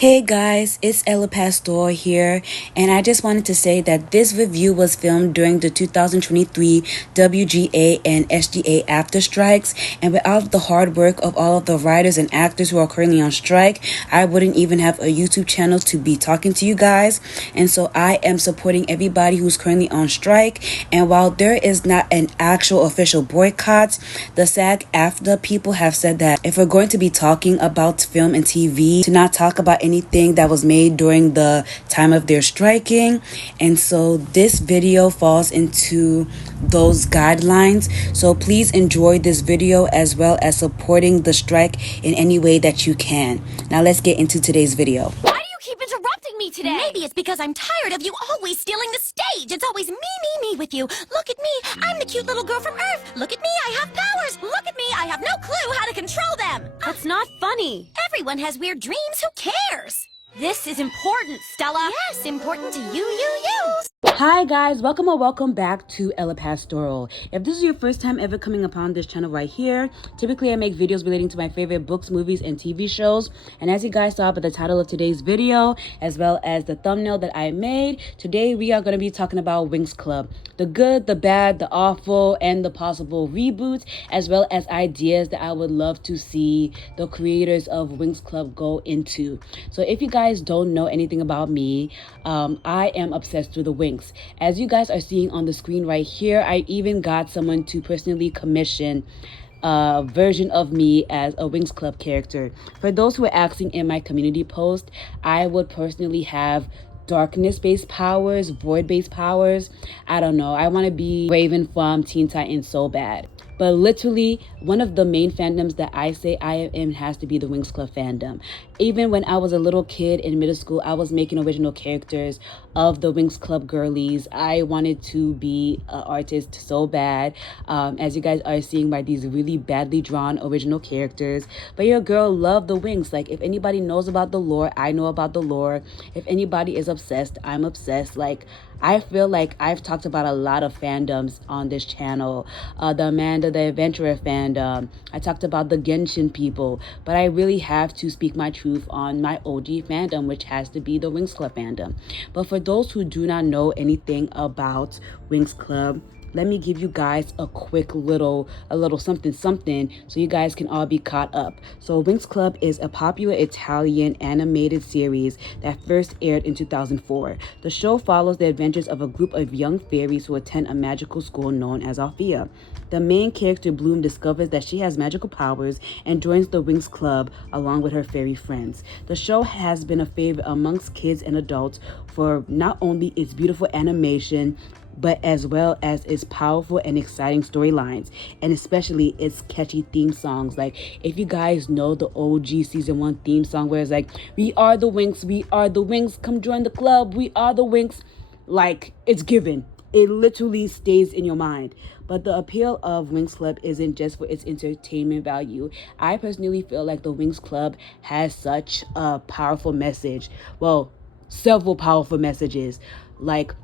Hey guys, it's Ella Pastor here, and I just wanted to say that this review was filmed during the 2023 WGA and SGA after strikes, and without the hard work of all of the writers and actors who are currently on strike, I wouldn't even have a YouTube channel to be talking to you guys. And so I am supporting everybody who's currently on strike, and while there is not an actual official boycott, the SAG-AFTRA people have said that if we're going to be talking about film and TV, to not talk about anything that was made during the time of their striking. And so this video falls into those guidelines. So please enjoy this video as well as supporting the strike in any way that you can. Now let's get into today's video. Why do you keep interrupting me today? Maybe it's because I'm tired of you always stealing the stage. It's always me with you. Look at me. I'm the cute little girl from Earth. Look at me. I have powers. Look at me. I have no clue how to control them. That's not funny. Everyone has weird dreams. Who cares? This is important, Stella. Yes, important to you. Hi guys, welcome back to Ella Pastoral. If this is your first time ever coming upon this channel right here, typically I make videos relating to my favorite books, movies, and TV shows. And as you guys saw by the title of today's video, as well as the thumbnail that I made, today we are going to be talking about Winx Club. The good, the bad, the awful, and the possible reboots, as well as ideas that I would love to see the creators of Winx Club go into. So if you guys don't know anything about me, I am obsessed with the Winx. As you guys are seeing on the screen right here, I even got someone to personally commission a version of me as a Winx Club character. For those who are asking in my community post, I would personally have darkness-based powers, void-based powers. I don't know. I want to be Raven from Teen Titans so bad. But literally, one of the main fandoms that I say I am in has to be the Winx Club fandom. Even when I was a little kid in middle school, I was making original characters of the Winx Club girlies. I wanted to be an artist so bad, as you guys are seeing by these really badly drawn original characters. But your girl loved the Winx. Like, if anybody knows about the lore, I know about the lore. If anybody is obsessed, I'm obsessed. Like, I feel like I've talked about a lot of fandoms on this channel. The Amanda the Adventurer fandom. I talked about the Genshin people. But I really have to speak my truth on my OG fandom, which has to be the Winx Club fandom. But for those who do not know anything about Winx Club, let me give you guys a quick little something so you guys can all be caught up. So Winx Club is a popular Italian animated series that first aired in 2004. The show follows the adventures of a group of young fairies who attend a magical school known as Althea. The main character, Bloom, discovers that she has magical powers and joins the Winx Club along with her fairy friends. The show has been a favorite amongst kids and adults for not only its beautiful animation, but as well as its powerful and exciting storylines, and especially its catchy theme songs. Like, if you guys know the OG season 1 theme song where it's like, we are the Winx, come join the club, we are the Winx, like, it's given. It literally stays in your mind. But the appeal of Winx Club isn't just for its entertainment value. I personally feel like the Winx Club has such a powerful message. Well, several powerful messages. Like,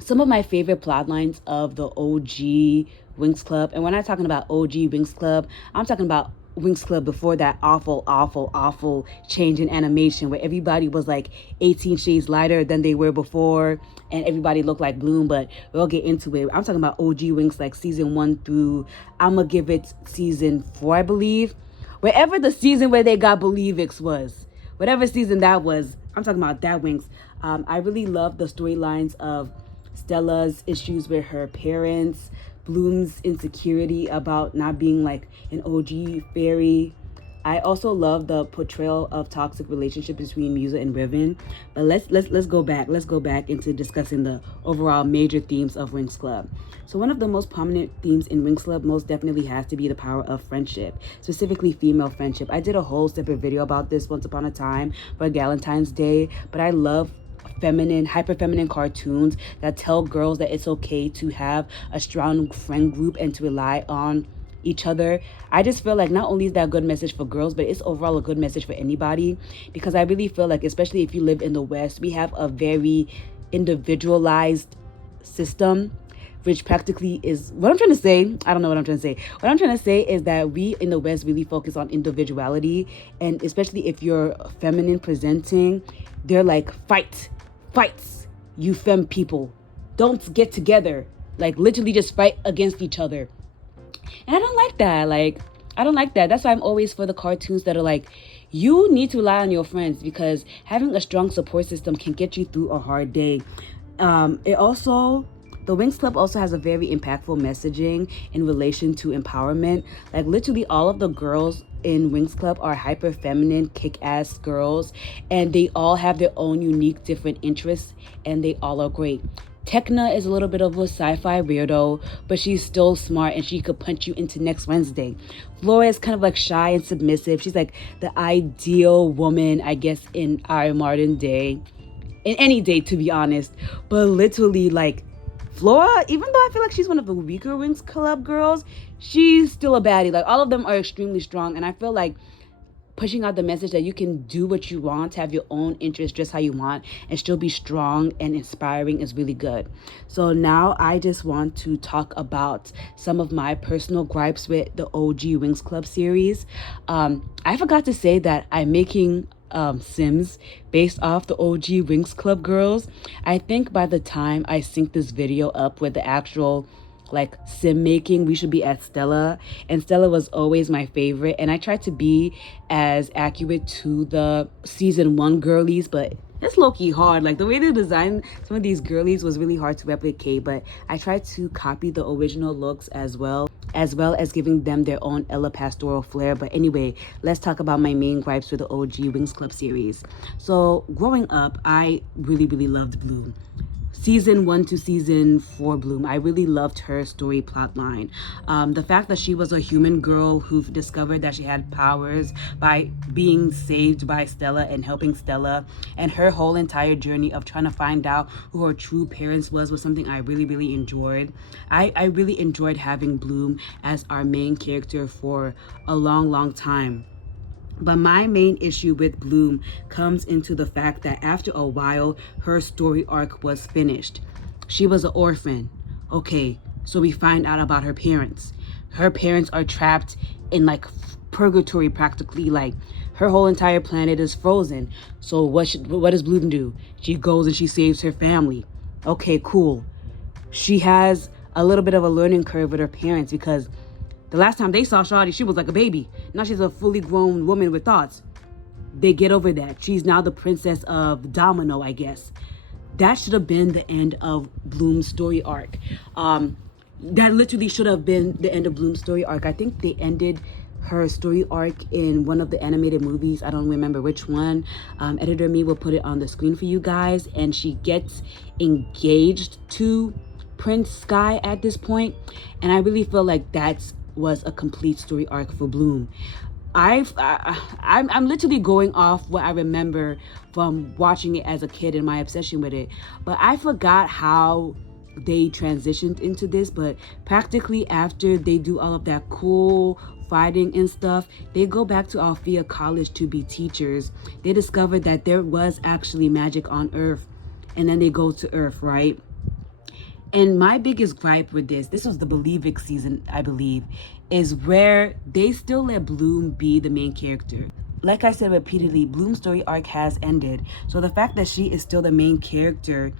some of my favorite plot lines of the OG Winx Club, and when I'm talking about OG Winx Club, I'm talking about Winx Club before that awful change in animation where everybody was like 18 shades lighter than they were before and everybody looked like Bloom, but we'll get into it. I'm talking about OG Winx, like season 1 through, I'm gonna give it season 4, I believe. Wherever the season where they got Believix was, whatever season that was, I'm talking about that Winx. I really love the storylines of Stella's issues with her parents, Bloom's insecurity about not being like an OG fairy. I also love the portrayal of toxic relationship between Musa and Riven. But let's go back. Let's go back into discussing the overall major themes of Winx Club. So one of the most prominent themes in Winx Club most definitely has to be the power of friendship, specifically female friendship. I did a whole separate video about this once upon a time for Valentine's Day, but I love hyper feminine cartoons that tell girls that it's okay to have a strong friend group and to rely on each other. I just feel like not only is that a good message for girls, but it's overall a good message for anybody, because I really feel like, especially if you live in the West, we have a very individualized system which practically is what I'm trying to say. I don't know what I'm trying to say. What I'm trying to say is that we in the West really focus on individuality, and especially if you're feminine presenting, they're like fights, you femme people. Don't get together. Like literally just fight against each other. And I don't like that. Like, I don't like that. That's why I'm always for the cartoons that are like, you need to rely on your friends, because having a strong support system can get you through a hard day. The Winx Club also has a very impactful messaging in relation to empowerment. Like literally all of the girls in Winx Club are hyper feminine, kick-ass girls, and they all have their own unique different interests, and they all are great. Tekna is a little bit of a sci-fi weirdo, but she's still smart and she could punch you into next Wednesday. Flora is kind of like shy and submissive. She's like the ideal woman, I guess, in our modern day. In any day, to be honest. But literally, like, Flora, even though I feel like she's one of the weaker Winx Club girls, she's still a baddie. Like, all of them are extremely strong. And I feel like pushing out the message that you can do what you want, have your own interests just how you want, and still be strong and inspiring is really good. So now I just want to talk about some of my personal gripes with the OG Winx Club series. I forgot to say that I'm making Sims based off the OG Winx Club girls. I think by the time I sync this video up with the actual like sim making, we should be at Stella, and Stella was always my favorite, and I tried to be as accurate to the season 1 girlies, but it's low-key hard. Like the way they designed some of these girlies was really hard to replicate, but I tried to copy the original looks as well as giving them their own Ella pastoral flair. But anyway, let's talk about my main gripes with the OG Winx Club series. So growing up, I really loved Bloom. Season 1 to season 4 Bloom, I really loved her story plotline. The fact that she was a human girl who discovered that she had powers by being saved by Stella and helping Stella, and her whole entire journey of trying to find out who her true parents was something I really enjoyed. I really enjoyed having Bloom as our main character for a long time. But my main issue with Bloom comes into the fact that after a while, her story arc was finished. She was an orphan. Okay, so we find out about her parents. Her parents are trapped in like purgatory practically. Like her whole entire planet is frozen. So what does Bloom do? She goes and she saves her family. Okay, cool. She has a little bit of a learning curve with her parents, because the last time they saw Shawty, she was like a baby. Now she's a fully grown woman with thoughts. They get over that. She's now the princess of Domino, I guess. That should have been the end of Bloom's story arc. That literally should have been the end of Bloom's story arc. I think they ended her story arc in one of the animated movies. I don't remember which one. Editor Me will put it on the screen for you guys. And she gets engaged to Prince Sky at this point. And I really feel like was a complete story arc for Bloom. I'm literally going off what I remember from watching it as a kid and my obsession with it, but I forgot how they transitioned into this. But practically after they do all of that cool fighting and stuff, they go back to Althea College to be teachers. They discovered that there was actually magic on Earth, and then they go to Earth, right? And my biggest gripe with this was the Believe It season, I believe, is where they still let Bloom be the main character. Like I said repeatedly, Bloom's story arc has ended. So the fact that she is still the main character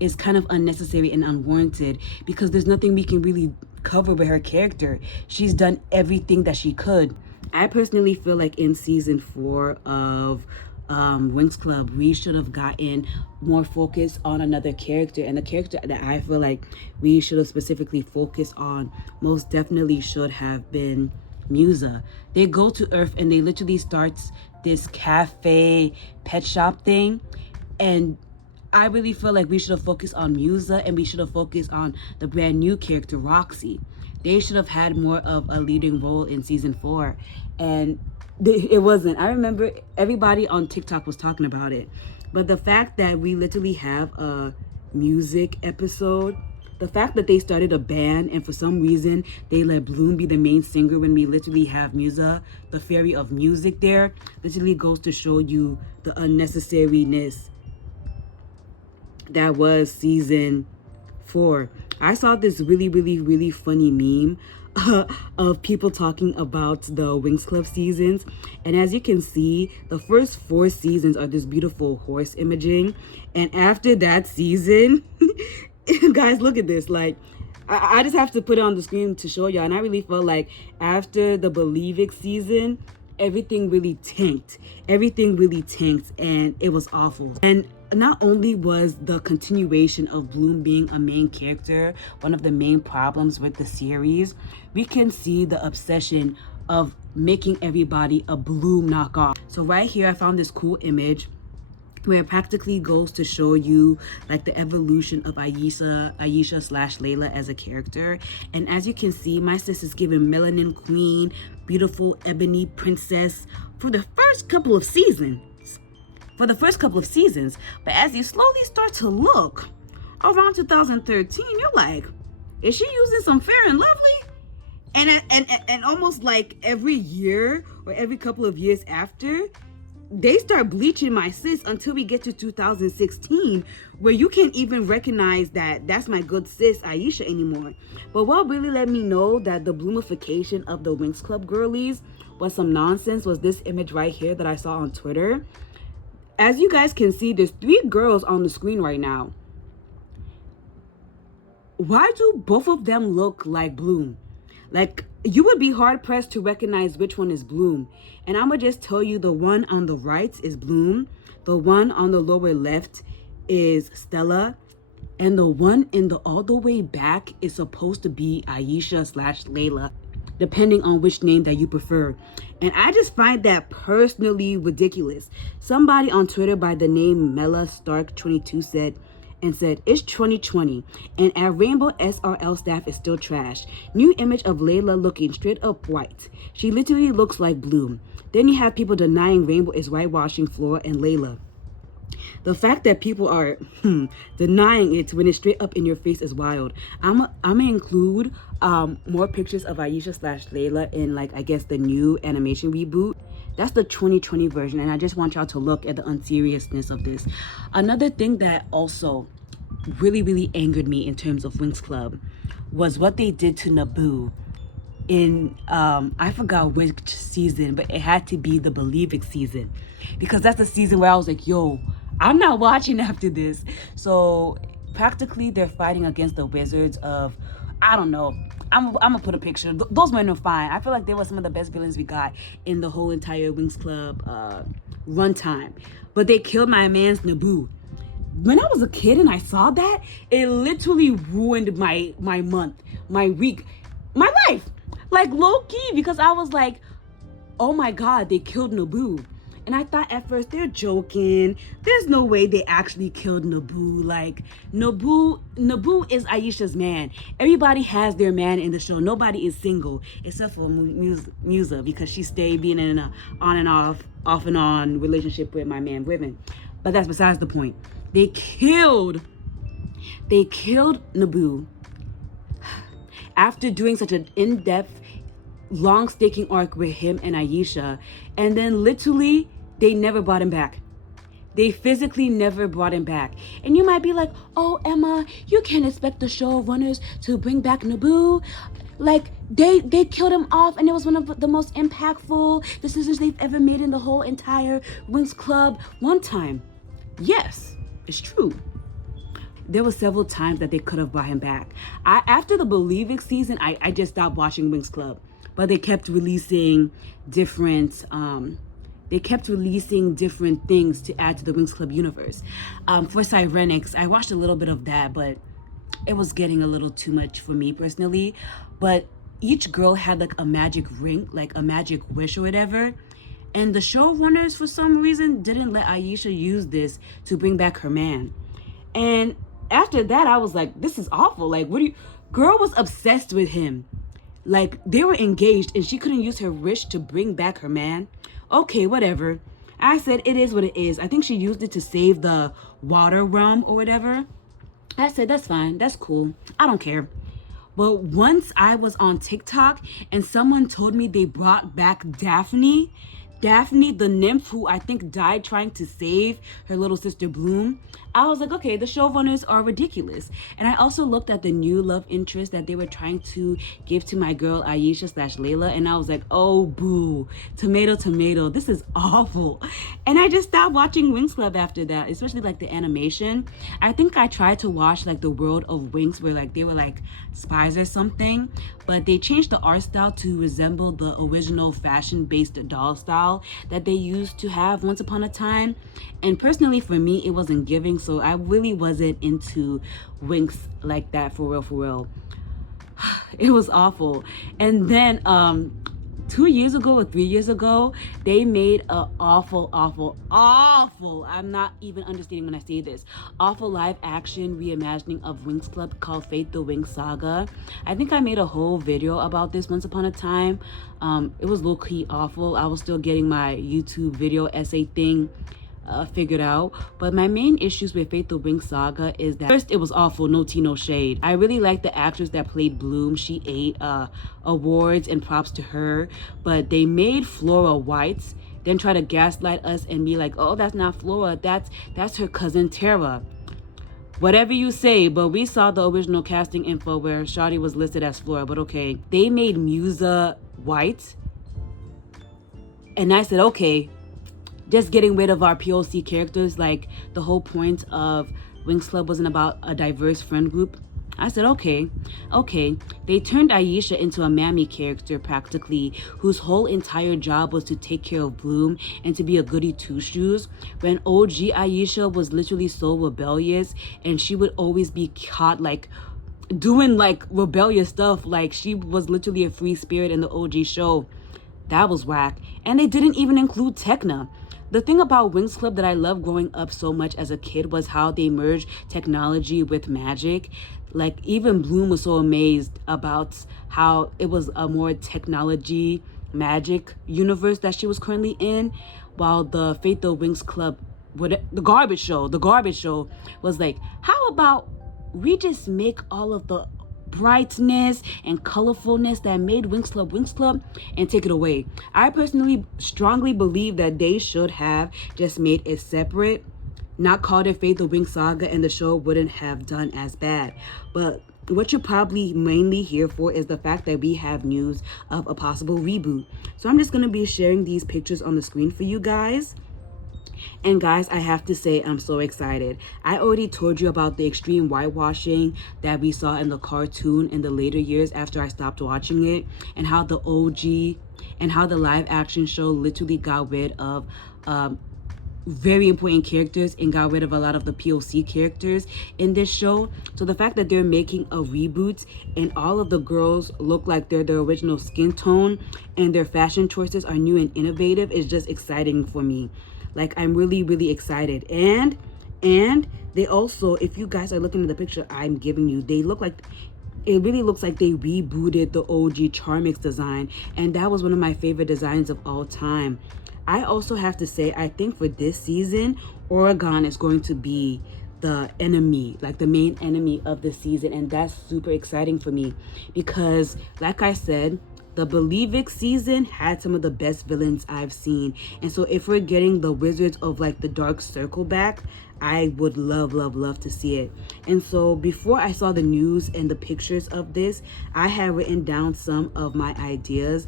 is kind of unnecessary and unwarranted, because there's nothing we can really cover with her character. She's done everything that she could. I personally feel like in season 4 of Winx Club, we should have gotten more focus on another character, and the character that I feel like we should have specifically focused on most definitely should have been Musa. They go to Earth and they literally starts this cafe pet shop thing, and I really feel like we should have focused on Musa, and we should have focused on the brand new character Roxy. They should have had more of a leading role in season 4, and it wasn't. I remember everybody on TikTok was talking about it, but the fact that we literally have a music episode, the fact that they started a band and for some reason they let Bloom be the main singer when we literally have Musa, the fairy of music, there literally goes to show you the unnecessariness that was season 4. I saw this really funny meme of people talking about the Winx Club seasons. And as you can see, the first 4 seasons are this beautiful horse imaging. And after that season, guys, look at this. Like, I just have to put it on the screen to show y'all. And I really felt like after the Believe It season, everything really tanked. Everything really tanked, and it was awful. And not only was the continuation of Bloom being a main character one of the main problems with the series, we can see the obsession of making everybody a Bloom knockoff. So right here, I found this cool image where it practically goes to show you like the evolution of Aisha slash Layla as a character. And as you can see, my sis is given Melanin Queen, beautiful ebony princess for the first couple of seasons. But as you slowly start to look around 2013, you're like, is she using some Fair and Lovely? And almost like every year or every couple of years after, they start bleaching my sis until we get to 2016, where you can't even recognize that that's my good sis Aisha anymore. But what really let me know that the bloomification of the Winx Club girlies was some nonsense was this image right here that I saw on Twitter. As you guys can see, there's 3 girls on the screen right now. Why do both of them look like Bloom? Like, you would be hard pressed to recognize which one is Bloom. And I'm gonna just tell you, the one on the right is Bloom, the one on the lower left is Stella, and the one in the all the way back is supposed to be Aisha slash Layla, depending on which name that you prefer. And I just find that personally ridiculous. Somebody on Twitter by the name Mela Stark 22 said, it's 2020 and our Rainbow SRL staff is still trash. New image of Layla looking straight up white. She literally looks like Bloom. Then you have people denying Rainbow is whitewashing Flora and Layla. The fact that people are denying it when it's straight up in your face is wild. I'm gonna include more pictures of Aisha slash Layla in, like, I guess the new animation reboot. That's the 2020 version, and I just want y'all to look at the unseriousness of this. Another thing that also really angered me in terms of Winx Club was what they did to Naboo in I forgot which season, but it had to be the Believe It season, because that's the season where I was like, yo, I'm not watching after this. So practically they're fighting against the wizards of, I don't know, I'm gonna put a picture. Those men are fine. I feel like they were some of the best villains we got in the whole entire Winx Club runtime, but they killed my man's Naboo. When I was a kid and I saw that, it literally ruined my month, my week, my life, like low-key, because I was like, oh my god, they killed Naboo. And I thought at first, they're joking. There's no way they actually killed Naboo. Like, Naboo is Aisha's man. Everybody has their man in the show. Nobody is single, except for Musa, because she stayed being in an on and off and on relationship with my man Riven. But that's besides the point. They killed Naboo after doing such an in-depth, long staking arc with him and Aisha, and then literally they never brought him back. They physically never brought him back. And you might be like, oh, Emma, you can't expect the showrunners to bring back Naboo. Like, they killed him off, and it was one of the most impactful decisions they've ever made in the whole entire Winx Club one time. Yes, it's true. There were several times that they could have brought him back. After the Believe It season, I just stopped watching Winx Club. But they kept releasing different things to add to the Winx Club universe. For Cyrenix, I watched a little bit of that, but it was getting a little too much for me personally. But each girl had like a magic ring, like a magic wish or whatever. And the showrunners, for some reason, didn't let Aisha use this to bring back her man. And after that, I was like, this is awful. Like, girl was obsessed with him. Like, they were engaged and she couldn't use her wish to bring back her man. Okay, whatever. I said, it is what it is. I think she used it to save the water realm or whatever. I said, that's fine. That's cool. I don't care. But once I was on TikTok and someone told me they brought back Daphne, Daphne, the nymph who I think died trying to save her little sister Bloom, I was like, okay, the showrunners are ridiculous. And I also looked at the new love interest that they were trying to give to my girl Aisha slash Layla, and I was like, oh boo, tomato, tomato, this is awful. And I just stopped watching Winx Club after that, especially like the animation. I think I tried to watch like the World of Winx where like they were like spies or something, but they changed the art style to resemble the original fashion-based doll style that they used to have once upon a time. And personally for me, it wasn't giving, so I really wasn't into Winx like that for real. It was awful. And then 2 years ago or 3 years ago, they made a awful, I'm not even understanding when I say this, awful live action reimagining of Winx Club called Fate the Winx Saga. I think I made a whole video about this once upon a time. It was low-key awful. I was still getting my YouTube video essay thing figured out, but my main issues with Fate the Winx Saga is that first, it was awful, no tea, no shade. I really liked the actress that played Bloom. She ate awards and props to her, but they made Flora white, then try to gaslight us and be like, oh, that's not Flora, that's her cousin Tara. Whatever you say, but we saw the original casting info where Shawty was listed as Flora, but okay. They made Musa white, and I said, okay, just getting rid of our POC characters, like the whole point of Winx Club wasn't about a diverse friend group. I said, okay. They turned Aisha into a mammy character practically, whose whole entire job was to take care of Bloom and to be a goody two-shoes, when OG Aisha was literally so rebellious and she would always be caught like doing like rebellious stuff. Like she was literally a free spirit in the OG show. That was whack. And they didn't even include Tekna. The thing about Winx Club that I loved growing up so much as a kid was how they merged technology with magic. Like even Bloom was so amazed about how it was a more technology magic universe that she was currently in, while the Fate the Winx Club, the garbage show was like, how about we just make all of the brightness and colorfulness that made Winx Club and take it away. I personally strongly believe that they should have just made it separate, not called it Fate the Winx Saga, and the show wouldn't have done as bad. But what you're probably mainly here for is the fact that we have news of a possible reboot. So I'm just going to be sharing these pictures on the screen for you guys. And guys, I have to say, I'm so excited. I already told you about the extreme whitewashing that we saw in the cartoon in the later years after I stopped watching it, and how the OG and how the live action show literally got rid of very important characters and got rid of a lot of the POC characters in this show. So the fact that they're making a reboot and all of the girls look like they're their original skin tone and their fashion choices are new and innovative is just exciting for me. Like, I'm really excited. And they also, if you guys are looking at the picture I'm giving you, they look like, it really looks like they rebooted the OG Charmix design, and that was one of my favorite designs of all time. I also have to say, I think for this season, Oregon is going to be the enemy, like the main enemy of the season, and that's super exciting for me because, like I said, the Believe It season had some of the best villains I've seen. And so if we're getting the Wizards of like the Dark Circle back, I would love to see it. And so before I saw the news and the pictures of this, I had written down some of my ideas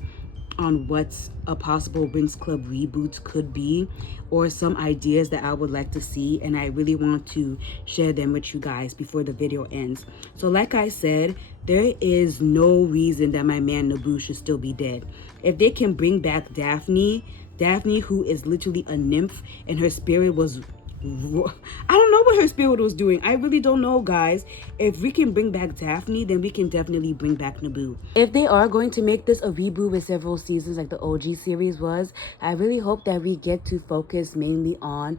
on what a possible Winx Club reboot could be, or some ideas that I would like to see, and I really want to share them with you guys before the video ends. So like I said, there is no reason that my man Naboo should still be dead. If they can bring back Daphne, who is literally a nymph and her spirit was, I don't know what her spirit was doing. I really don't know, guys. If we can bring back Daphne, then we can definitely bring back Naboo. If they are going to make this a reboot with several seasons like the OG series was, I really hope that we get to focus mainly on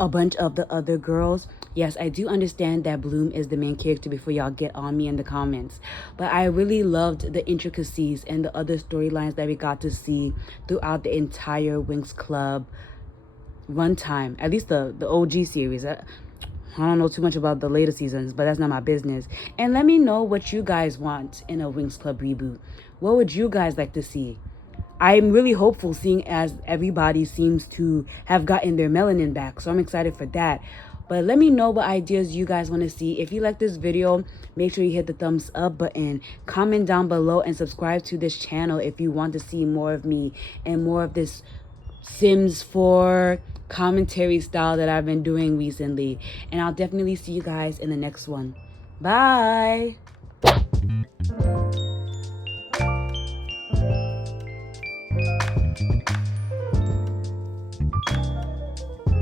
a bunch of the other girls. Yes, I do understand that Bloom is the main character before y'all get on me in the comments, but I really loved the intricacies and the other storylines that we got to see throughout the entire Winx Club runtime, at least the OG series. I don't know too much about the later seasons, but that's not my business. And let me know what you guys want in a Winx Club reboot. What would you guys like to see? I'm really hopeful, seeing as everybody seems to have gotten their melanin back. So I'm excited for that. But let me know what ideas you guys want to see. If you like this video, make sure you hit the thumbs up button. Comment down below and subscribe to this channel if you want to see more of me and more of this Sims 4 commentary style that I've been doing recently. And I'll definitely see you guys in the next one. Bye!